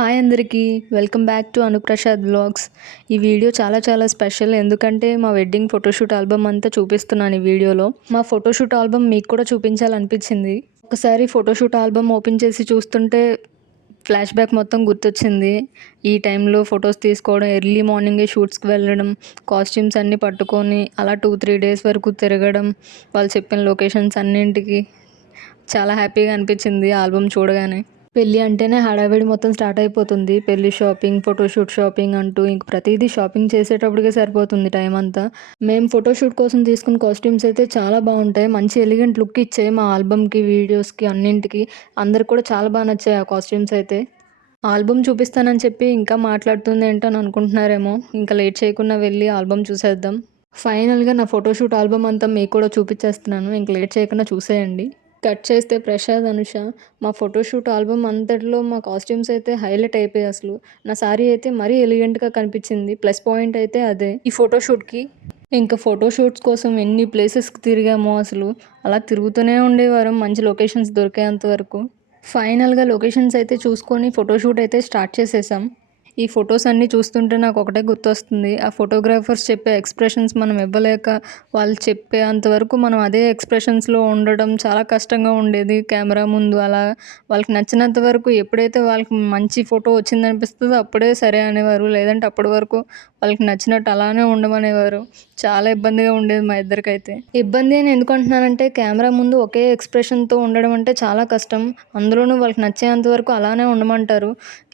Hi అందరికీ welcome back to Anuprasad vlogs. ఈ video చాలా స్పెషల్. ఎందుకంటే మా వెడ్డింగ్ ఫోటోషూట్ ఆల్బమ్ అంతా చూపిస్తున్నాను ఈ వీడియోలో. మా ఫోటోషూట్ ఆల్బమ్ మీకు కూడా చూపించాలనిపించింది. ఒకసారి ఫోటోషూట్ ఆల్బమ్ ఓపెన్ చేసి చూస్తుంటే ఫ్లాష్ బ్యాక్ మొత్తం గుర్తొచ్చింది. ఈ టైంలో ఫొటోస్ తీసుకోవడం, ఎర్లీ మార్నింగే షూట్స్కి వెళ్ళడం, కాస్ట్యూమ్స్ అన్నీ పట్టుకొని అలా 2-3 డేస్ వరకు తిరగడం, వాళ్ళు చెప్పిన లొకేషన్స్ అన్నింటికి చాలా హ్యాపీగా అనిపించింది ఆల్బమ్ చూడగానే. పెళ్ళి అంటేనే హడావిడి మొత్తం స్టార్ట్ అయిపోతుంది. పెళ్లి షాపింగ్, ఫోటోషూట్ షాపింగ్ అంటూ ఇంక ప్రతిదీ షాపింగ్ చేసేటప్పటికే సరిపోతుంది టైం అంతా. మేము ఫోటోషూట్ కోసం తీసుకున్న కాస్ట్యూమ్స్ అయితే చాలా బాగుంటాయి. మంచి ఎలిగెంట్ లుక్ ఇచ్చాయి మా ఆల్బమ్కి, వీడియోస్కి అన్నింటికి. అందరికి కూడా చాలా బాగా నచ్చాయి ఆ కాస్ట్యూమ్స్ అయితే. ఆల్బమ్ చూపిస్తానని చెప్పి ఇంకా మాట్లాడుతుంది ఏంటని అనుకుంటున్నారేమో. ఇంకా లేట్ చేయకుండా వెళ్ళి ఆల్బమ్ చూసేద్దాం. ఫైనల్గా నా ఫోటోషూట్ ఆల్బమ్ అంతా మీకు కూడా చూపించేస్తున్నాను. ఇంక లేట్ చేయకుండా చూసేయండి. కట్ చేస్తే ప్రసాద్, అనుష. మా ఫోటోషూట్ ఆల్బమ్ అంతటిలో మా కాస్ట్యూమ్స్ అయితే హైలైట్ అయిపోయాయి అసలు. నా సారీ అయితే మరీ ఎలిగెంట్గా కనిపించింది. ప్లస్ పాయింట్ అయితే అదే ఈ ఫోటోషూట్కి. ఇంకా ఫోటోషూట్స్ కోసం ఎన్ని ప్లేసెస్కి తిరిగామో అసలు. అలా తిరుగుతూనే ఉండేవారు మంచి లొకేషన్స్ దొరికేంత వరకు. ఫైనల్గా లొకేషన్స్ అయితే చూసుకొని ఫోటోషూట్ అయితే స్టార్ట్ చేసేసాం. ఈ ఫొటోస్ అన్నీ చూస్తుంటే నాకు ఒకటే గుర్తొస్తుంది. ఆ ఫోటోగ్రాఫర్స్ చెప్పే ఎక్స్ప్రెషన్స్ మనం ఇవ్వలేక, వాళ్ళు చెప్పే అంతవరకు మనం అదే ఎక్స్ప్రెషన్స్లో ఉండడం చాలా కష్టంగా ఉండేది కెమెరా ముందు. అలా వాళ్ళకి నచ్చినంత వరకు ఎప్పుడైతే వాళ్ళకి మంచి ఫోటో వచ్చిందనిపిస్తుందో అప్పుడే సరే అనేవారు. లేదంటే అప్పటి వరకు వాళ్ళకి నచ్చినట్టు అలానే ఉండమనేవారు. చాలా ఇబ్బందిగా ఉండేది మా ఇద్దరికైతే. ఇబ్బంది అని ఎందుకు అంటున్నానంటే, కెమెరా ముందు ఒకే ఎక్స్ప్రెషన్తో ఉండడం అంటే చాలా కష్టం. అందులోనూ వాళ్ళకి నచ్చేంత వరకు అలానే ఉండమంటారు.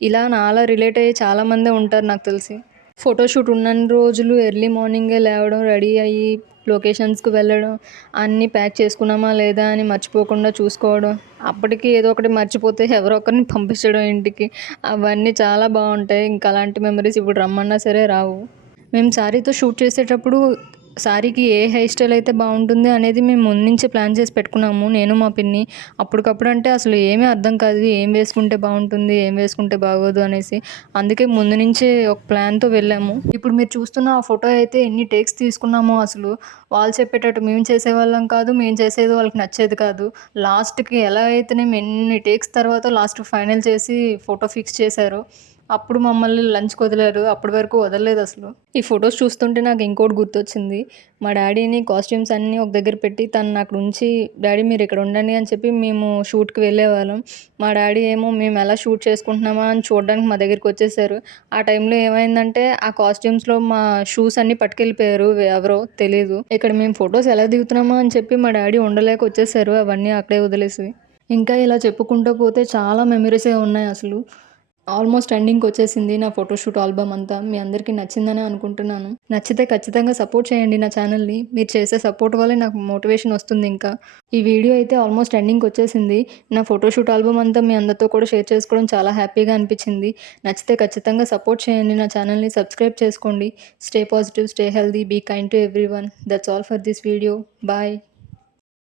ఇలా నాలా రిలేట్ అయ్యి చాలామందే ఉంటారు నాకు తెలిసి. ఫోటోషూట్ ఉన్నన్ని రోజులు ఎర్లీ మార్నింగే లేవడం, రెడీ అయ్యి లొకేషన్స్కి వెళ్ళడం, అన్నీ ప్యాక్ చేసుకున్నామా లేదా అని మర్చిపోకుండా చూసుకోవడం, అప్పటికి ఏదో ఒకటి మర్చిపోతే ఎవరో ఒకరిని పంపించడం ఇంటికి. అవన్నీ చాలా బాగుంటాయి. ఇంకా అలాంటి మెమరీస్ ఇప్పుడు రమ్మన్నా సరే రావు. మేము శారీతో షూట్ చేసేటప్పుడు శారీకి ఏ హెయిర్ స్టైల్ అయితే బాగుంటుంది అనేది మేము ముందు నుంచే ప్లాన్ చేసి పెట్టుకున్నాము, నేను మా పిన్ని. అప్పటికప్పుడు అంటే అసలు ఏమీ అర్థం కాదు, ఏం వేసుకుంటే బాగుంటుంది, ఏం వేసుకుంటే బాగోదు అనేసి. అందుకే ముందు నుంచే ఒక ప్లాన్తో వెళ్ళాము. ఇప్పుడు మీరు చూస్తున్న ఆ ఫోటో అయితే ఎన్ని టేక్స్ తీసుకున్నామో అసలు. వాళ్ళు చెప్పేటట్టు మేము చేసేవాళ్ళం కాదు, మేము చేసేది వాళ్ళకి నచ్చేది కాదు. లాస్ట్కి ఎలా అయితేనే ఎన్ని టేక్స్ తర్వాత లాస్ట్ ఫైనల్ చేసి ఫోటో ఫిక్స్ చేశారు. అప్పుడు మమ్మల్ని లంచ్కి వదిలారు. అప్పటి వరకు వదలలేదు అసలు. ఈ ఫొటోస్ చూస్తుంటే నాకు ఇంకోటి గుర్తొచ్చింది. మా డాడీని కాస్ట్యూమ్స్ అన్నీ ఒక దగ్గర పెట్టి తను అక్కడ ఉంచి, డాడీ మీరు ఇక్కడ ఉండండి అని చెప్పి మేము షూట్కి వెళ్ళేవాళ్ళం. మా డాడీ ఏమో మేము ఎలా షూట్ చేసుకుంటున్నామా అని చూడడానికి మా దగ్గరికి వచ్చేసారు. ఆ టైంలో ఏమైందంటే ఆ కాస్ట్యూమ్స్లో మా షూస్ అన్నీ పట్టుకెళ్ళిపోయారు ఎవరో తెలీదు. ఇక్కడ మేము ఫొటోస్ ఎలా దిగుతున్నామా అని చెప్పి మా డాడీ ఉండలేక వచ్చేసారు అవన్నీ అక్కడే వదిలేసి. ఇంకా ఇలా చెప్పుకుంటూ పోతే చాలా మెమరీసే ఉన్నాయి అసలు. ఆల్మోస్ట్ ఎండింగ్కి వచ్చేసింది నా ఫోటోషూట్ ఆల్బమ్ అంతా. మీ అందరికీ నచ్చిందని అనుకుంటున్నాను. నచ్చితే ఖచ్చితంగా సపోర్ట్ చేయండి నా ఛానల్ని. మీరు చేసే సపోర్ట్ వల్లే నాకు మోటివేషన్ వస్తుంది ఇంకా. ఈ వీడియో అయితే ఆల్మోస్ట్ ఎండింగ్కి వచ్చేసింది. నా ఫోటోషూట్ ఆల్బమ్ అంతా మీ అందరితో కూడా షేర్ చేసుకోవడం చాలా హ్యాపీగా అనిపించింది. నచ్చితే ఖచ్చితంగా సపోర్ట్ చేయండి నా ఛానల్ని. సబ్స్క్రైబ్ చేసుకోండి. Stay positive, stay healthy, be kind to everyone. That's all for this video. Bye.